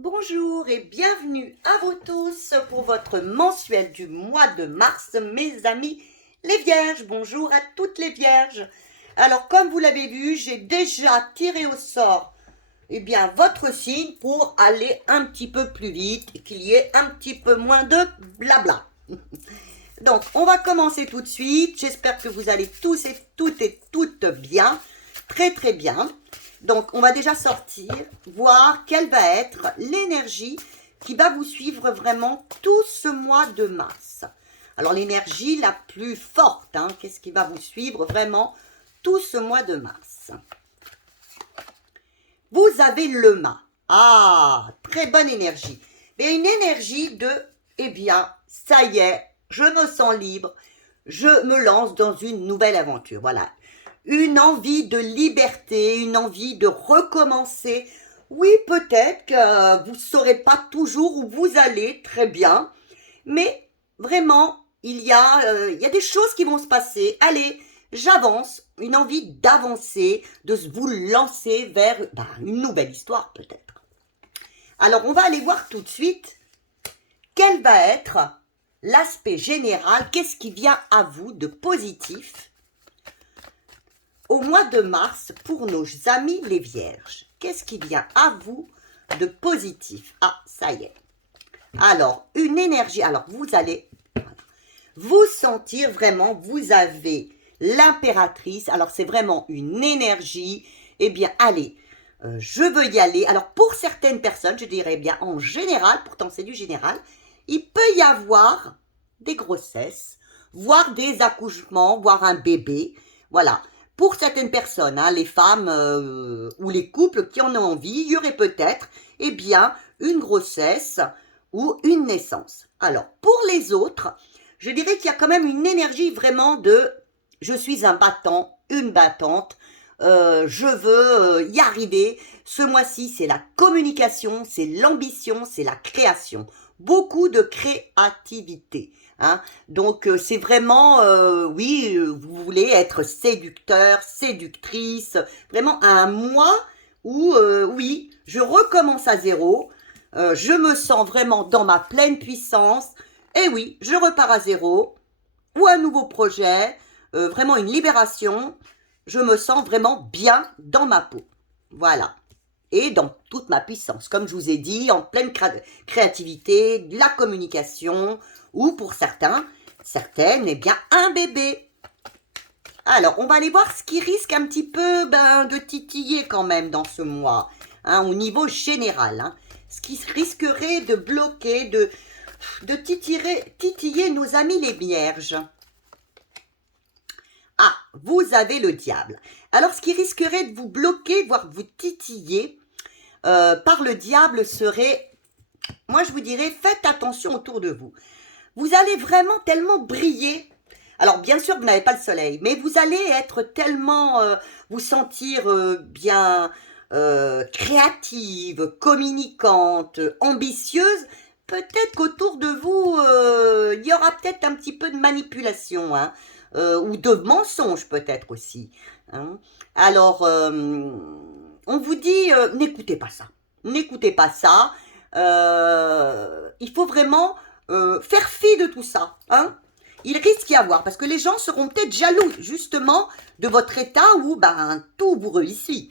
Bonjour et bienvenue à vous tous pour votre mensuel du mois de mars, mes amis les vierges. Bonjour à toutes les vierges. Alors, comme vous l'avez vu, j'ai déjà tiré au sort votre signe pour aller un petit peu plus vite et qu'il y ait un petit peu moins de blabla. Donc, on va commencer tout de suite. J'espère que vous allez tous et toutes bien, très très bien. Donc, on va déjà sortir, voir quelle va être l'énergie qui va vous suivre vraiment tout ce mois de mars. Alors, l'énergie la plus forte, qu'est-ce qui va vous suivre vraiment tout ce mois de mars? Vous avez le mât. Ah, très bonne énergie. Mais une énergie de, ça y est, je me sens libre, je me lance dans une nouvelle aventure. Voilà. Une envie de liberté, une envie de recommencer. Oui, peut-être que vous ne saurez pas toujours où vous allez, très bien, mais vraiment, il y a des choses qui vont se passer. Allez, j'avance, une envie d'avancer, de vous lancer vers une nouvelle histoire peut-être. Alors, on va aller voir tout de suite quel va être l'aspect général, qu'est-ce qui vient à vous de positif au mois de mars pour nos amis les vierges. Qu'est-ce qui vient à vous de positif? Ah, ça y est. Alors, une énergie. Alors, vous allez vous sentir vraiment, vous avez l'impératrice. Alors, c'est vraiment une énergie. Allez, je veux y aller. Alors, pour certaines personnes, je dirais bien en général, pourtant c'est du général, il peut y avoir des grossesses, voire des accouchements, voire un bébé. Voilà. Pour certaines personnes, les femmes ou les couples qui en ont envie, il y aurait peut-être une grossesse ou une naissance. Alors, pour les autres, je dirais qu'il y a quand même une énergie vraiment de « je suis un battant, une battante, je veux y arriver ». Ce mois-ci, c'est la communication, c'est l'ambition, c'est la création. Beaucoup de créativité. Donc, c'est vraiment, vous voulez être séducteur, séductrice, vraiment un mois où, oui, je recommence à zéro, je me sens vraiment dans ma pleine puissance, et oui, je repars à zéro, ou un nouveau projet, vraiment une libération, je me sens vraiment bien dans ma peau. Voilà. Et dans toute ma puissance, comme je vous ai dit, en pleine créativité, de la communication, ou pour certaines, un bébé. Alors, on va aller voir ce qui risque un petit peu de titiller quand même dans ce mois, au niveau général. Ce qui risquerait de bloquer, de titiller nos amis les vierges. Ah, vous avez le diable. Alors, ce qui risquerait de vous bloquer, voire vous titiller par le diable serait, moi je vous dirais, faites attention autour de vous. Vous allez vraiment tellement briller. Alors, bien sûr, vous n'avez pas le soleil, mais vous allez être tellement, vous sentir créative, communicante, ambitieuse. Peut-être qu'autour de vous, il y aura peut-être un petit peu de manipulation, ou de mensonges peut-être aussi. Alors, on vous dit, n'écoutez pas ça. N'écoutez pas ça. Il faut vraiment faire fi de tout ça. Il risque d'y avoir, parce que les gens seront peut-être jaloux, justement, de votre état où tout vous réussit.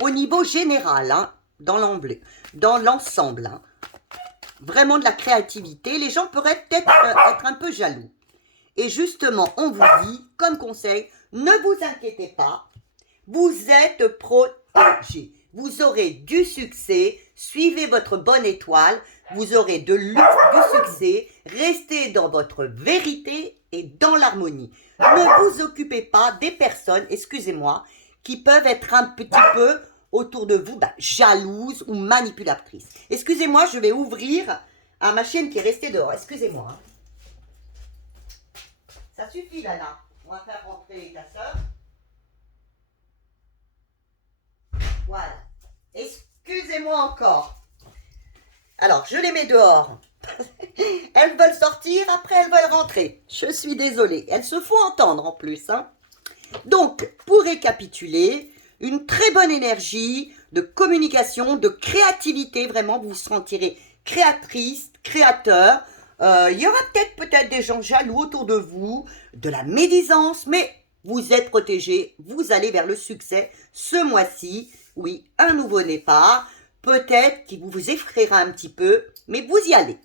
Au niveau général, dans l'ensemble, vraiment de la créativité, les gens pourraient peut-être être un peu jaloux. Et justement, on vous dit, comme conseil, ne vous inquiétez pas, vous êtes protégé. Vous aurez du succès, suivez votre bonne étoile, vous aurez du succès, restez dans votre vérité et dans l'harmonie. Ne vous occupez pas des personnes, excusez-moi, qui peuvent être un petit peu autour de vous, jalouses ou manipulatrices. Excusez-moi, je vais ouvrir ma chienne qui est restée dehors, excusez-moi. Ça suffit, Lana. On va faire rentrer ta soeur. Voilà. Excusez-moi encore. Alors, je les mets dehors. Elles veulent sortir, après elles veulent rentrer. Je suis désolée. Elles se font entendre en plus. Donc, pour récapituler, une très bonne énergie, de communication, de créativité. Vraiment, vous vous sentirez créatrice, créateur. Il y aura peut-être des gens jaloux autour de vous, de la médisance, mais vous êtes protégé, vous allez vers le succès ce mois-ci. Oui, un nouveau départ, peut-être qui vous effraiera un petit peu, mais vous y allez.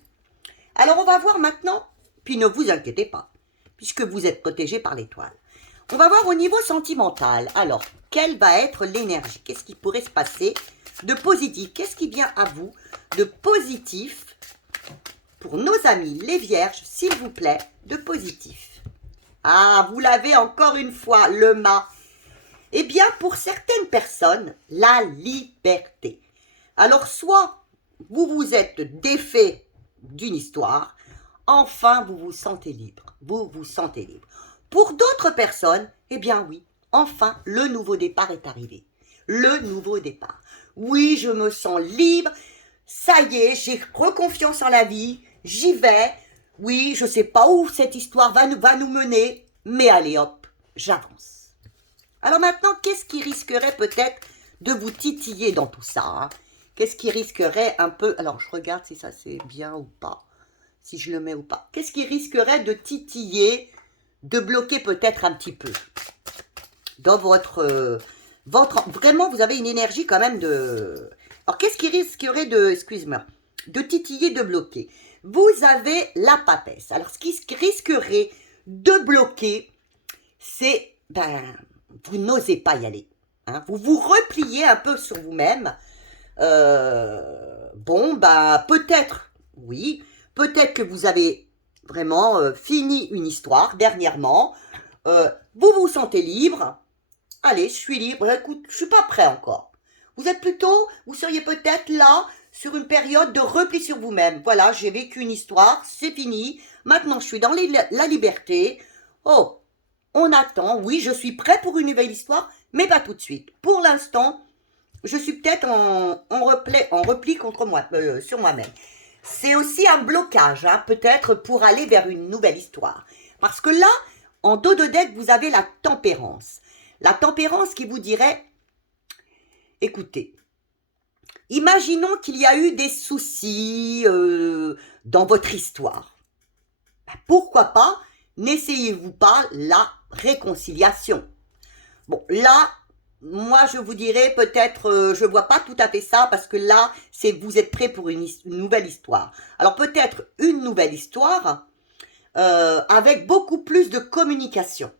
Alors on va voir maintenant, puis ne vous inquiétez pas, puisque vous êtes protégé par l'étoile. On va voir au niveau sentimental. Alors, quelle va être l'énergie? Qu'est-ce qui pourrait se passer de positif? Qu'est-ce qui vient à vous de positif pour nos amis les vierges, s'il vous plaît, de positif? Ah, vous l'avez encore une fois, le mât. Eh bien, pour certaines personnes, la liberté. Alors, soit vous vous êtes défait d'une histoire, enfin vous vous sentez libre. Vous vous sentez libre. Pour d'autres personnes, eh bien oui, enfin le nouveau départ est arrivé. Le nouveau départ. Oui, je me sens libre. Ça y est, j'ai reconfiance en la vie. J'y vais. Oui, je ne sais pas où cette histoire va nous mener, mais allez hop, j'avance. Alors maintenant, qu'est-ce qui risquerait peut-être de vous titiller dans tout ça, hein? Qu'est-ce qui risquerait un peu... Alors, je regarde si ça c'est bien ou pas, si je le mets ou pas. Qu'est-ce qui risquerait de titiller, de bloquer peut-être un petit peu dans votre... Vraiment, vous avez une énergie quand même de... Alors, qu'est-ce qui risquerait de... Excuse-moi. De titiller, de bloquer. Vous avez la papesse. Alors, ce qui risquerait de bloquer, c'est... vous n'osez pas y aller. Hein. Vous vous repliez un peu sur vous-même. Peut-être, oui, peut-être que vous avez vraiment fini une histoire dernièrement. Vous vous sentez libre. Allez, je suis libre. Écoute, je suis pas prêt encore. Vous seriez peut-être là sur une période de repli sur vous-même. Voilà, j'ai vécu une histoire, c'est fini. Maintenant, je suis dans la liberté. Oh, on attend. Oui, je suis prêt pour une nouvelle histoire, mais pas tout de suite. Pour l'instant, je suis peut-être en repli contre moi, sur moi-même. C'est aussi un blocage, hein, peut-être pour aller vers une nouvelle histoire. Parce que là, en dos de deck, vous avez la tempérance. La tempérance qui vous dirait, écoutez, imaginons qu'il y a eu des soucis dans votre histoire. Pourquoi pas, n'essayez-vous pas la réconciliation? Bon, là, moi, je vous dirais peut-être, je vois pas tout à fait ça, parce que là, c'est vous êtes prêt pour une nouvelle histoire. Alors, peut-être une nouvelle histoire avec beaucoup plus de communication.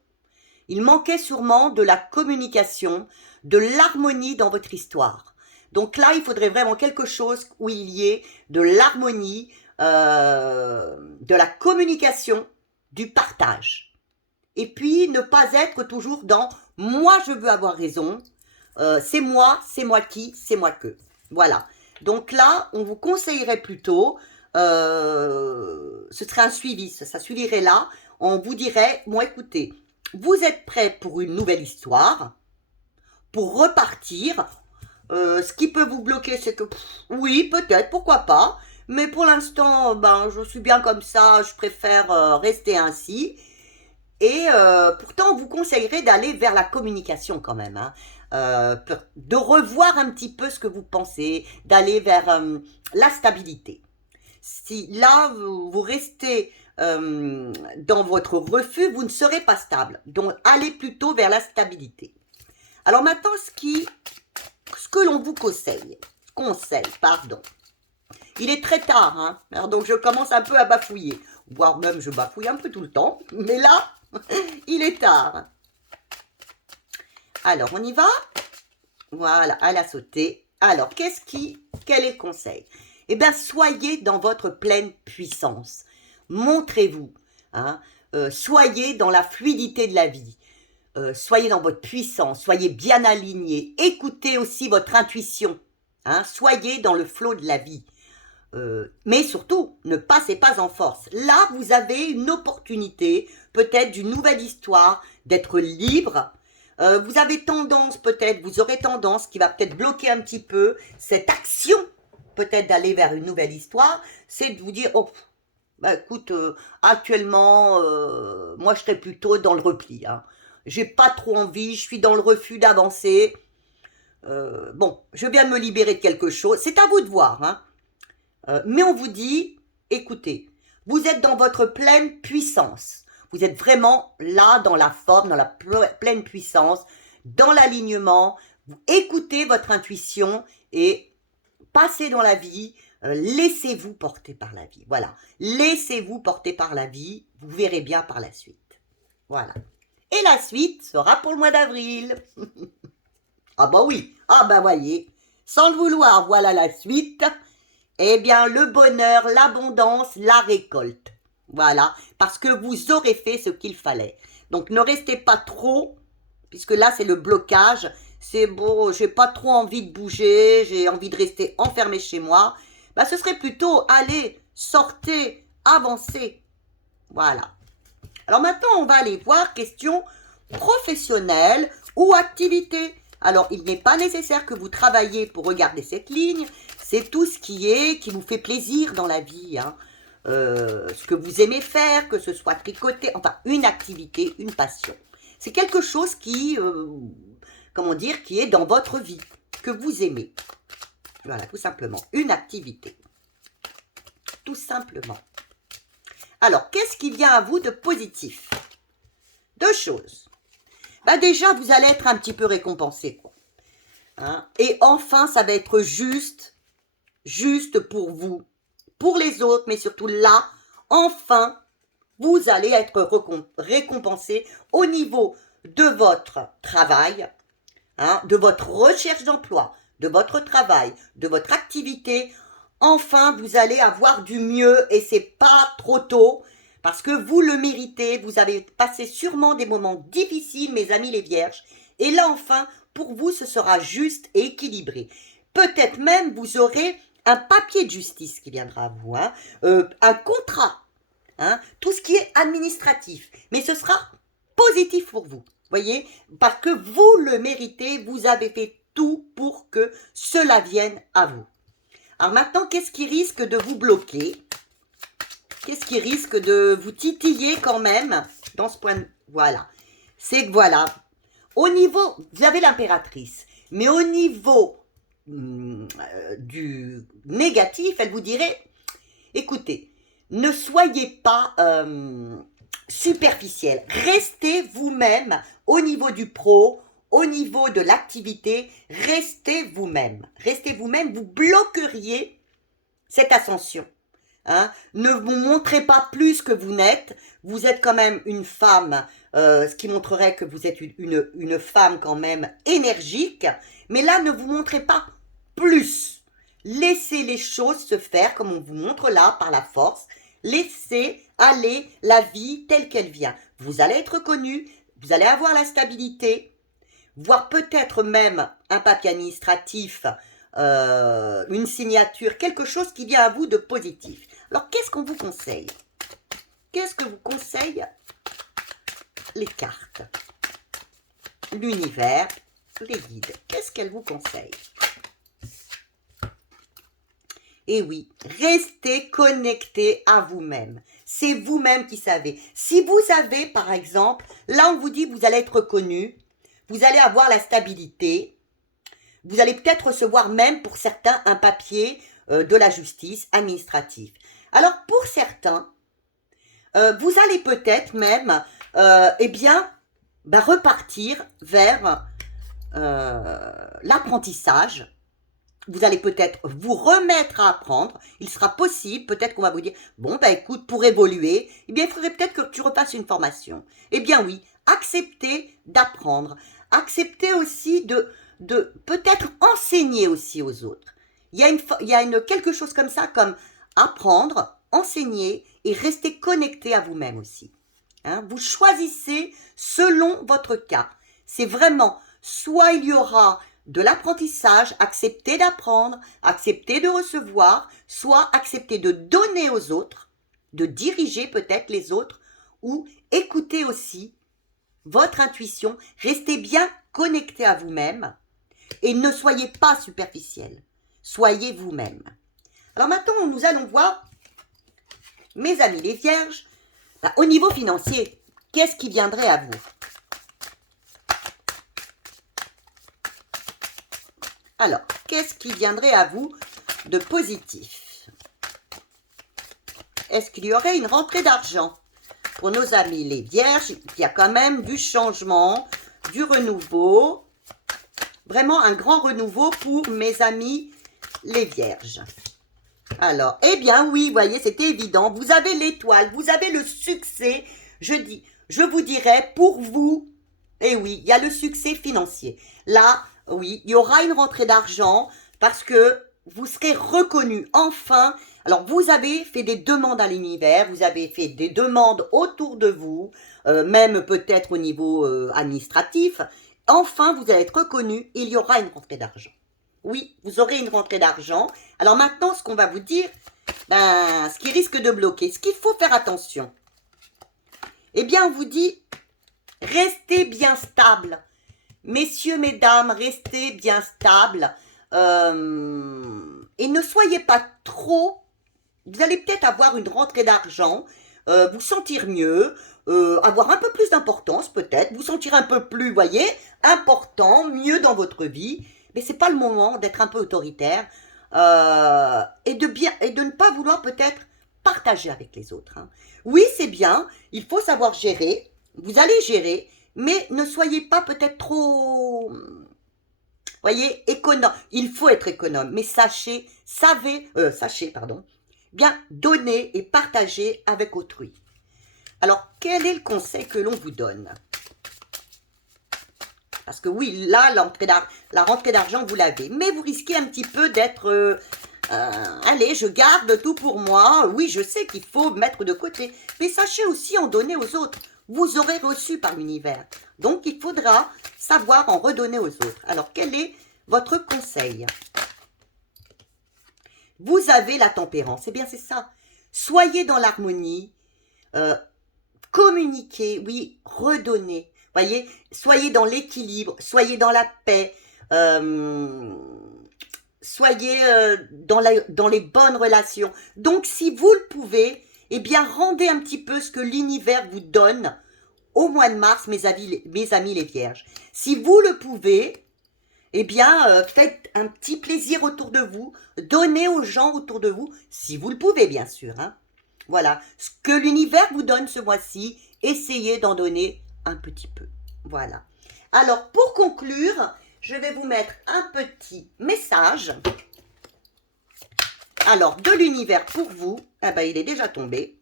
Il manquait sûrement de la communication, de l'harmonie dans votre histoire. Donc là, il faudrait vraiment quelque chose où il y ait de l'harmonie, de la communication, du partage. Et puis, ne pas être toujours dans « moi, je veux avoir raison, c'est moi qui, c'est moi que ». Voilà. Donc là, on vous conseillerait plutôt, ce serait un suivi, ça suivirait là, on vous dirait « bon, écoutez, vous êtes prêts pour une nouvelle histoire, pour repartir. Ce qui peut vous bloquer, c'est que, oui, peut-être, pourquoi pas, mais pour l'instant, je suis bien comme ça, je préfère rester ainsi. » Et pourtant, on vous conseillerait d'aller vers la communication quand même, hein, de revoir un petit peu ce que vous pensez, d'aller vers la stabilité. Si là, vous restez dans votre refus, vous ne serez pas stable. Donc, allez plutôt vers la stabilité. Alors maintenant, ce que l'on vous conseille, il est très tard, hein, alors donc je commence un peu à bafouiller, voire même je bafouille un peu tout le temps, mais là, il est tard. Alors, on y va. Voilà, elle a sauté. Alors, quel est le conseil? Eh bien, soyez dans votre pleine puissance. Montrez-vous. Hein, soyez dans la fluidité de la vie. Soyez dans votre puissance. Soyez bien aligné. Écoutez aussi votre intuition. Hein, soyez dans le flot de la vie. Mais surtout, ne passez pas en force. Là, vous avez une opportunité, peut-être d'une nouvelle histoire, d'être libre. Vous avez tendance, peut-être, vous aurez tendance, qui va peut-être bloquer un petit peu cette action, peut-être d'aller vers une nouvelle histoire, c'est de vous dire, oh, écoute, actuellement, moi je serais plutôt dans le repli. Hein. J'ai pas trop envie, je suis dans le refus d'avancer. bon, je viens de me libérer de quelque chose. C'est à vous de voir, hein. Mais on vous dit, écoutez, vous êtes dans votre pleine puissance. Vous êtes vraiment là, dans la forme, dans la pleine puissance, dans l'alignement. Vous écoutez votre intuition et passez dans la vie. Laissez-vous porter par la vie. Voilà. Laissez-vous porter par la vie. Vous verrez bien par la suite. Voilà. Et la suite sera pour le mois d'avril. Ah bah oui. Ah bah voyez. Sans le vouloir, voilà la suite. Eh bien, le bonheur, l'abondance, la récolte. Voilà, parce que vous aurez fait ce qu'il fallait. Donc, ne restez pas trop, puisque là, c'est le blocage. C'est bon, j'ai pas trop envie de bouger, j'ai envie de rester enfermé chez moi. Bah, ce serait plutôt, allez, sortez, avancez. Voilà. Alors maintenant, on va aller voir question professionnelle ou activité. Alors, il n'est pas nécessaire que vous travailliez pour regarder cette ligne. C'est tout ce qui vous fait plaisir dans la vie. Hein. Ce que vous aimez faire, que ce soit tricoter, enfin, une activité, une passion. C'est quelque chose qui, comment dire, qui est dans votre vie, que vous aimez. Voilà, tout simplement. Une activité. Tout simplement. Alors, qu'est-ce qui vient à vous de positif? Deux choses. Bah déjà, vous allez être un petit peu récompensé, quoi. Hein? Et enfin, ça va être juste pour vous, pour les autres, mais surtout là, enfin, vous allez être récompensé au niveau de votre travail, hein, de votre recherche d'emploi, de votre travail, de votre activité. Enfin, vous allez avoir du mieux et c'est pas trop tôt. Parce que vous le méritez, vous avez passé sûrement des moments difficiles, mes amis les vierges. Et là, enfin, pour vous, ce sera juste et équilibré. Peut-être même, vous aurez un papier de justice qui viendra à vous, hein, un contrat, hein, tout ce qui est administratif. Mais ce sera positif pour vous, voyez, parce que vous le méritez, vous avez fait tout pour que cela vienne à vous. Alors maintenant, qu'est-ce qui risque de vous bloquer ? Qu'est-ce qui risque de vous titiller quand même dans ce point de... Voilà. C'est que voilà, au niveau... Vous avez l'impératrice, mais au niveau du négatif, elle vous dirait, écoutez, ne soyez pas superficiel. Restez vous-même au niveau du pro, au niveau de l'activité. Restez vous-même. Restez vous-même, vous bloqueriez cette ascension. Hein, ne vous montrez pas plus que vous n'êtes. Vous êtes quand même une femme, ce qui montrerait que vous êtes une femme quand même énergique. Mais là, ne vous montrez pas plus. Laissez les choses se faire comme on vous montre là, par la force. Laissez aller la vie telle qu'elle vient. Vous allez être connu, vous allez avoir la stabilité, voire peut-être même un papier administratif, une signature, quelque chose qui vient à vous de positif. Alors, qu'est-ce qu'on vous conseille? Qu'est-ce que vous conseillent les cartes, l'univers, les guides? Qu'est-ce qu'elles vous conseillent? Et oui, restez connecté à vous-même. C'est vous-même qui savez. Si vous avez, par exemple, là on vous dit vous allez être reconnu, vous allez avoir la stabilité, vous allez peut-être recevoir même pour certains un papier de la justice administrative. Alors pour certains, vous allez peut-être même repartir vers l'apprentissage. Vous allez peut-être vous remettre à apprendre. Il sera possible, peut-être qu'on va vous dire, bon, bah écoute, pour évoluer, eh bien, il faudrait peut-être que tu repasses une formation. Eh bien oui, acceptez d'apprendre. Acceptez aussi de peut-être enseigner aussi aux autres. Il y a quelque chose comme ça, comme apprendre, enseigner et rester connecté à vous-même aussi. Hein, vous choisissez selon votre cas. C'est vraiment, soit il y aura de l'apprentissage, accepter d'apprendre, accepter de recevoir, soit accepter de donner aux autres, de diriger peut-être les autres, ou écouter aussi votre intuition, restez bien connecté à vous-même et ne soyez pas superficiel, soyez vous-même. Alors maintenant, nous allons voir, mes amis les vierges, au niveau financier, qu'est-ce qui viendrait à vous? Alors, qu'est-ce qui viendrait à vous de positif? Est-ce qu'il y aurait une rentrée d'argent pour nos amis les vierges? Il y a quand même du changement, du renouveau. Vraiment un grand renouveau pour mes amis les vierges. Alors, eh bien oui, vous voyez, c'était évident. Vous avez l'étoile, vous avez le succès. Je vous dirais, pour vous, eh oui, il y a le succès financier. Là, oui, il y aura une rentrée d'argent parce que vous serez reconnu enfin. Alors, vous avez fait des demandes à l'univers, vous avez fait des demandes autour de vous, même peut-être au niveau administratif. Enfin, vous allez être reconnu, il y aura une rentrée d'argent. Oui, vous aurez une rentrée d'argent. Alors maintenant, ce qu'on va vous dire, ce qui risque de bloquer, ce qu'il faut faire attention, eh bien, on vous dit, restez bien stable. Messieurs, mesdames, restez bien stable. Et ne soyez pas trop... Vous allez peut-être avoir une rentrée d'argent, vous sentir mieux, avoir un peu plus d'importance peut-être, vous sentir un peu plus, voyez, important, mieux dans votre vie. Mais c'est pas le moment d'être un peu autoritaire et de ne pas vouloir peut-être partager avec les autres. Hein. Oui, c'est bien, il faut savoir gérer, vous allez gérer, mais ne soyez pas peut-être trop, voyez, économe. Il faut être économe, mais sachez, bien donner et partager avec autrui. Alors, quel est le conseil que l'on vous donne? Parce que oui, là, la rentrée d'argent, vous l'avez. Mais vous risquez un petit peu d'être... allez, je garde tout pour moi. Oui, je sais qu'il faut mettre de côté. Mais sachez aussi en donner aux autres. Vous aurez reçu par l'univers. Donc, il faudra savoir en redonner aux autres. Alors, quel est votre conseil? Vous avez la tempérance. Eh bien, c'est ça. Soyez dans l'harmonie. Communiquez, oui, redonnez. Voyez, soyez dans l'équilibre, soyez dans la paix, soyez dans les bonnes relations. Donc, si vous le pouvez, eh bien, rendez un petit peu ce que l'univers vous donne au mois de mars, mes amis les vierges. Si vous le pouvez, eh bien, faites un petit plaisir autour de vous, donnez aux gens autour de vous, si vous le pouvez, bien sûr. Hein. Voilà, ce que l'univers vous donne ce mois-ci, essayez d'en donner un petit peu. Voilà. Alors, pour conclure, je vais vous mettre un petit message. Alors, de l'univers pour vous. Ah ben, il est déjà tombé.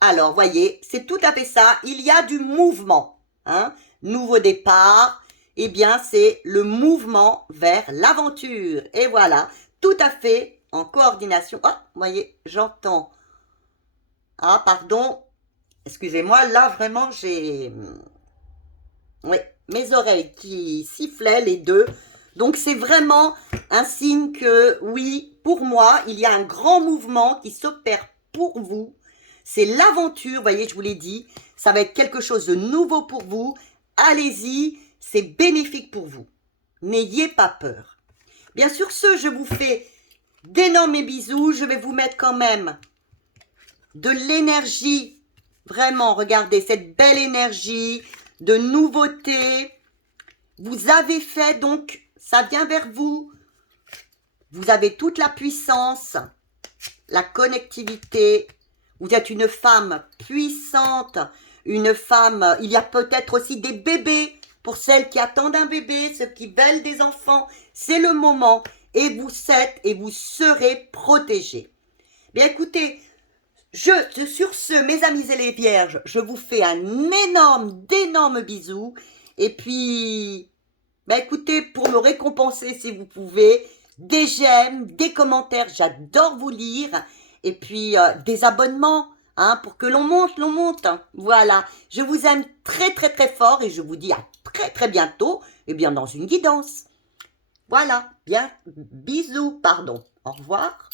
Alors, voyez, c'est tout à fait ça. Il y a du mouvement. Hein, nouveau départ. Eh bien, c'est le mouvement vers l'aventure. Et voilà, tout à fait en coordination. Oh, voyez, j'entends. Ah, pardon. Excusez-moi, là, vraiment, j'ai... Oui, mes oreilles qui sifflaient, les deux. Donc, c'est vraiment un signe que, oui, pour moi, il y a un grand mouvement qui s'opère pour vous. C'est l'aventure, vous voyez, je vous l'ai dit. Ça va être quelque chose de nouveau pour vous. Allez-y, c'est bénéfique pour vous. N'ayez pas peur. Bien sûr, je vous fais d'énormes bisous. Je vais vous mettre quand même de l'énergie. Vraiment, regardez cette belle énergie de nouveauté. Vous avez fait, donc, ça vient vers vous. Vous avez toute la puissance, la connectivité. Vous êtes une femme puissante, une femme... Il y a peut-être aussi des bébés. Pour celles qui attendent un bébé, ceux qui veulent des enfants, c'est le moment. Et vous êtes et vous serez protégés. Bien, écoutez... sur ce, mes amis et les vierges, je vous fais un d'énorme bisou. Et puis, écoutez, pour me récompenser, si vous pouvez, des j'aime, des commentaires, j'adore vous lire. Et puis, des abonnements, hein, pour que l'on monte. Voilà, je vous aime très fort et je vous dis à très bientôt, et bien dans une guidance. Voilà, bien, bisous, pardon, au revoir.